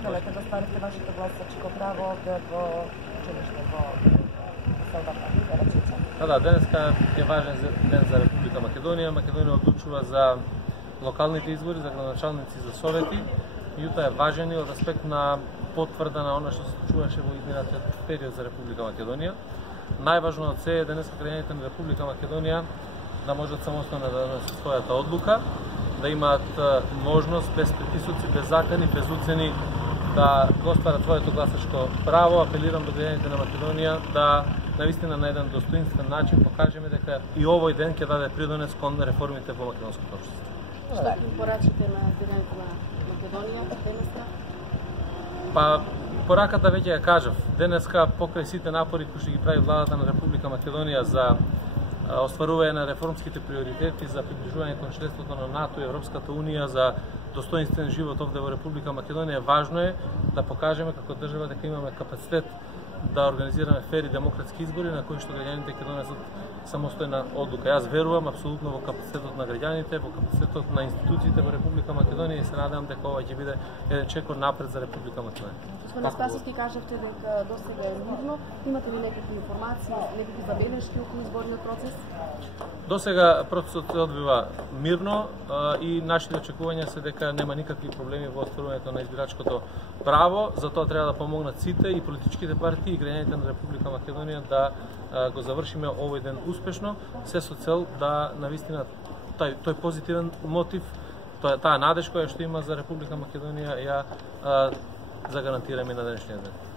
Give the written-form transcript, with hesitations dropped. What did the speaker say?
споделете да ставите вашето гласачко право овде во училиште во Селвата, Рачица? Да, денеска е важен ден за Република Македонија. Македонија одлучува за локалните избори, за градоначалници, за совети. Јута е важен и од аспект на потврда на она што се случуваше во изминатиот период за Република Македонија. Најважно од се е денеска граѓаните на Република Македонија да можат самостојно да донесат својата одлука, да имаат можност без притисоци, без закани, без уцени да го остварат своето гласачко право. Апелирам до граѓаните на Македонија да навистина на еден достоинствен начин покажеме дека и овој ден ќе даде придонес кон реформите во македонското општество. Што ќе порачите на граѓаните на Македонија денеска? Па пораката веќе ја кажав. Денеска покрај сите напори кои што ги прави владата на Република Македонија за остварување на реформските приоритети, за приближување кон членството на НАТО и Европската унија, за достоинствен живот овде во Република Македонија, важно е да покажеме како држава дека имаме капацитет да организираме фери демократски избори на кои што граѓаните ќе донесат самостојна одлука. Јас верувам апсолутно во капацитетот на граѓаните, во капацитетот на институциите во Република Македонија и се надевам дека ова ќе биде еден чекор напред за Република Македонија. Господин Спасов, ти кажавте дека досега е мирно. Имате ли некакви информации, некакви забелешки околу изборниот процес? Досега процесот се одвива мирно и нашите очекувања се дека нема никакви проблеми во остварувањето на избирачкото право. Затоа треба да помогнат сите и политичките партии и граѓаните на Република Македонија да го завршиме овој ден успешно, се со цел да навистина тој позитивен мотив, таа надеж која што има за Република Македонија ја загарантираме на денешниот ден.